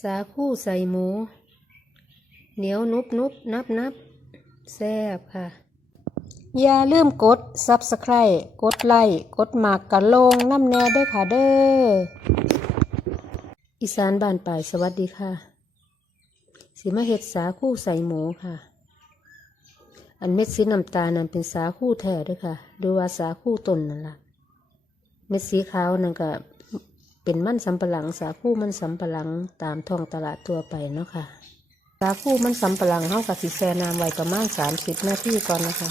สาคูใส่หมู เหนียวนุบนุบนับนับแซ่บค่ะ อย่าลืมกด Subscribe กดไลค์กดหมากกะลงน้ำแน่ด้วยค่ะเด้ออีสานบ้านป่ายสวัสดีค่ะสิมาเฮ็ดสาคูใส่หมูค่ะ อันเม็ดสีน้ำตาลนั่นเป็นสาคูแท้เด้วยค่ะ ดูว่าสาคูต้นนั่นละเม็ดสีขาวนั่นก็ เป็นมันสำปะหลังสาคูมันสำปะหลังตามท้องตลาดตัวไปเนาะค่ะสาคูมันสำปะหลังเฮากับสิแช่น้ำไว้ประมาณสามสิบนาทีก่อนนะคะ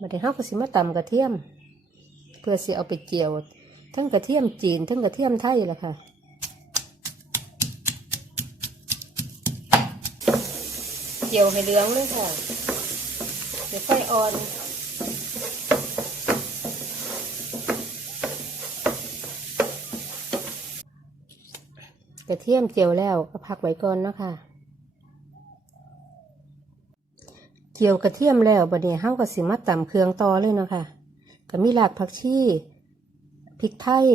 มาได้เฮาก็สิมาตำกระเทียม เพื่อสิเอาไปเจียวทั้งกระเทียมจีนทั้งกระเทียมไทยล่ะค่ะเจียวให้เหลืองเลยค่ะ เดี๋ยวไฟอ่อนกระเทียมเจียวแล้วก็พักไว้ก่อนเนาะคะเจียวกระเทียมแล้วบัดนี้เฮาก็สิมาตำเครื่องต่อเลยเนาะค่ะก็มีรากผักชีพริกไทย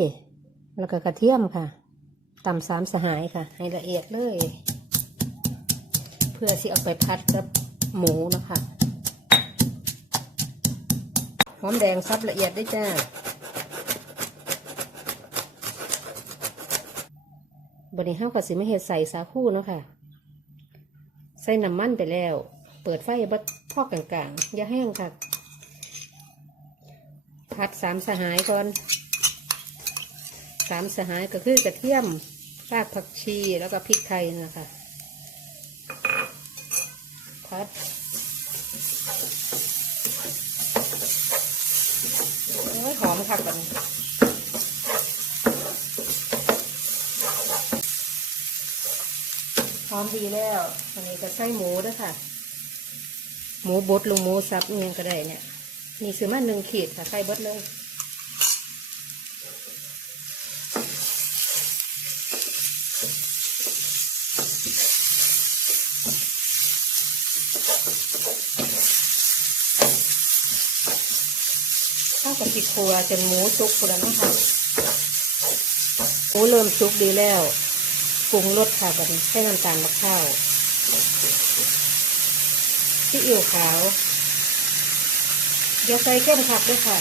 แล้วก็กระเทียมค่ะตำสามสหายค่ะ ให้ละเอียดเลย เพื่อสิเอาไปพัดกับหมูนะคะ หอมแดงซับละเอียดได้จ้าบัดนี้เฮาก็สิมาเฮ็ดใส่สาคูเนาะค่ะ ใส่น้ำมันไปแล้ว เปิดไฟบัดพอกลางๆ อย่าแห้งค่ะ ผัดสามสหายก่อน สามสหายก็คือกระเทียมรากผักชีแล้วก็พริกไทยนะคะผัด โอ้ยหอมค่ะกันหอมดีแล้วอันนี้ก็ใส่หมูด้วยค่ะ หมูบดลงหมูสับเงี้ยก็ได้เนี่ยมีซื้อมาหนึ่งขีดค่ะใส่บดเลย กับติดครัวจนหมูสุกหมดแล้วเนะคะหมูเริ่มสุกดีแล้วปรุงรสค่ะแบบนี้ใส่น้ำตาลมะพร้าวซีอิ๊วขาวอย่าใส่เข้มขัดด้วยค่ะ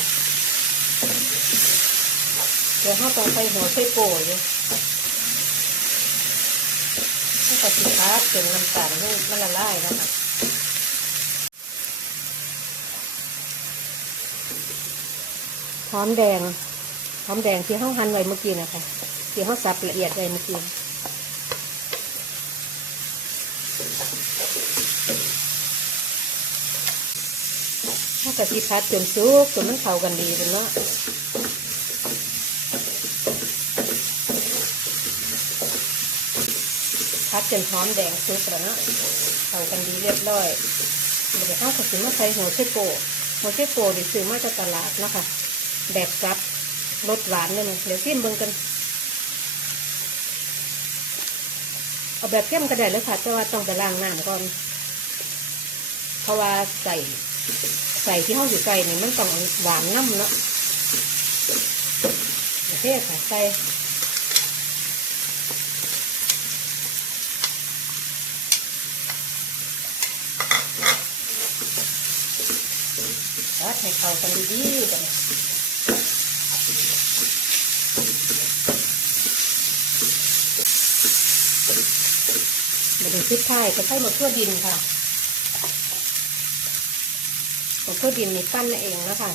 เดี๋ยวห้าต้องใส่หัวไส้โป่อยู่ข้าวกับติดคาร์จนน้ำตาลให้มันละลายนะคะ อมแดง หอมแดงที่ห้าหั่นไว้เมื่อกี้นะคะที่ห้าสับละเอียดไว้เมื่อกี้ถ้ากะทิพัดจนสุกจนมันเข้ากันดีเป็นเนาะพัดจนหอมแดงสุกแล้วเนาะเข้ากันดีเรียบร้อยเดี๋ยวห้ากะสิมาใส่หัวไชโปะหัวไชโปะดิซื้อมาจากตลาดนะคะ แบบซับรสหวานเลยนะเดี๋ยวชิมเบิ่งกัน เอาแบบเข้มก็ได้เลยค่ะแต่ว่าต้องไปล้างน้ำก่อน เพราะว่าใส่ใส่ที่ห้องสิใส่นี่มันต้องหวานน้ำเนาะโอเคค่ะใส่วัดให้เข้ากันดีๆกัน มาดูทิศท้ายจะใส่มะเขือดินค่ะมะเขือดินนี่ปั้นเองนะคะ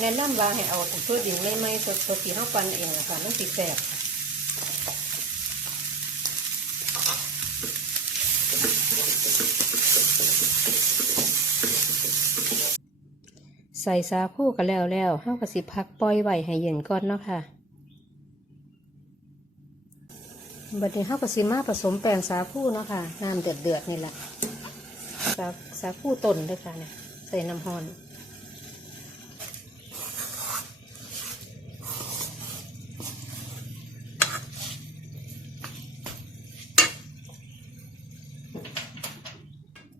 แนะนำว่าให้เอามะเขือดินไม่ไม่สดสดที่ห้าปั้นเองนะคะมันติดแสบใส่สาคูกันแล้วแล้วห้ากระสิพักปล่อยไว้ให้เย็นก่อนเนาะค่ะ บัดนี้เฮาก็สิมาผสมแป้งสาคูเนาะค่ะน้ำเดือดเดือดนี่แหละสาสาคูต้นด้วยค่ะเนี่ยใส่น้ำฮอน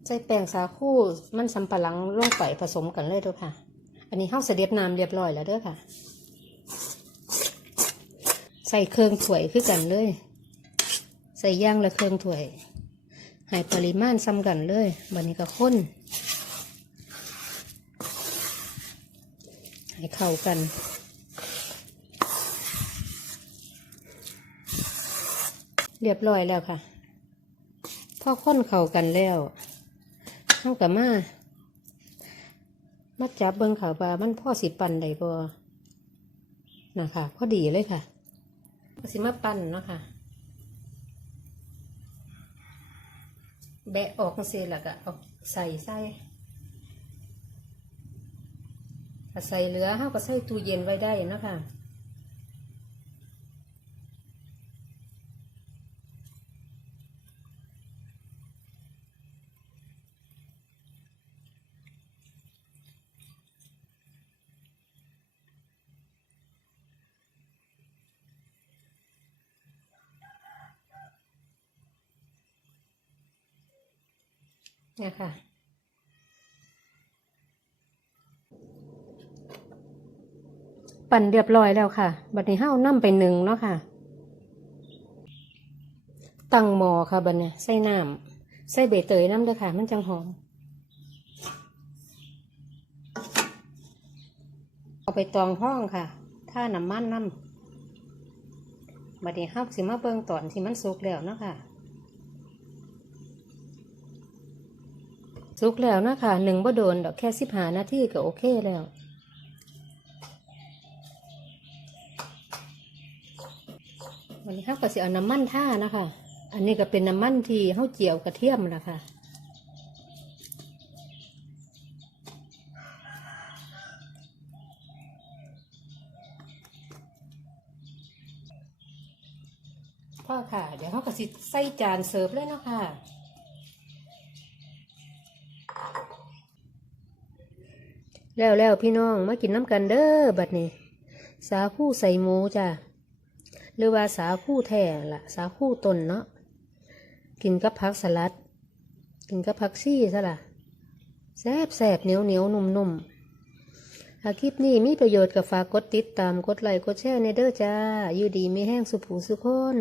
ใส่แป้งสาคูมันสำปะหลังลงไปผสมกันเลยด้อค่ะ อันนี้ข้าวเสด็จน้ำเรียบร้อยแล้วเด้อค่ะ ใส่เครื่องถ้วยคือกันเลย ใส่ย่างและเครื่องถ้วยให้ปริมาณซ้ำกันเลยบันนี้ก็ข้นให้เข้ากันเรียบร้อยแล้วค่ะพอข้นเข้ากันแล้วเข้ากับมามาจับเบิ้งขาวปลามันพ่อสิปั่นได้บ่นะคะพอดีเลยค่ะก็สิมาปั่นเนาะค่ะ แบะออกเสียแล้วก็เอาใส่ใส่ถ้าใส่เหลือเ้าก็ใส่ตู้เย็นไว้ได้นะคะ เนี่ยค่ะ ปั่นเรียบร้อยแล้วค่ะ บัดนี้เห้านํไปหนึ่งเนาะค่ะ ตั้งหม้อค่ะบัดนี้ใส่น้ำใส่ใบเตยน้ำเด้อค่ะ มันจังหอม เอาไปตองห้องค่ะ ถ้าน้ำมันน้ำบัดนี้เห้าสิมาเบิ่งตอนที่มันสุกแล้วเนาะค่ะ สุกแล้วนะคะหนึ่งบ่โดนดอกแค่สิบหานาทีก็โอเคแล้ว วันนี้เขาวก็สิเอาน้ำมันท่านะคะ อันนี้ก็เป็นน้ำมันที่เขาวเจียวกระเทียมละคะพ่อค่ะ เดี๋ยวเขาก็สิใส่จานเสิร์ฟเลยเนาะค่ะ แล้วแล้วพี่น้องมากินน้ำกันเด้อบัดนี้ สาคูใส่หมูจ้ะหรือว่าสาคูแท้ละสาคูตนเนาะกินกับผักสลัด กินกับผักซี่ซะละแซ่บแซ่บเหนียวเหนียวนุ่มนุ่มหาคลิปนี้มีประโยชน์กับฝากกดติดตามกดไลค์กดแชร์ในเด้อจ้า อยู่ดีไม่แห้งสุผูสุคน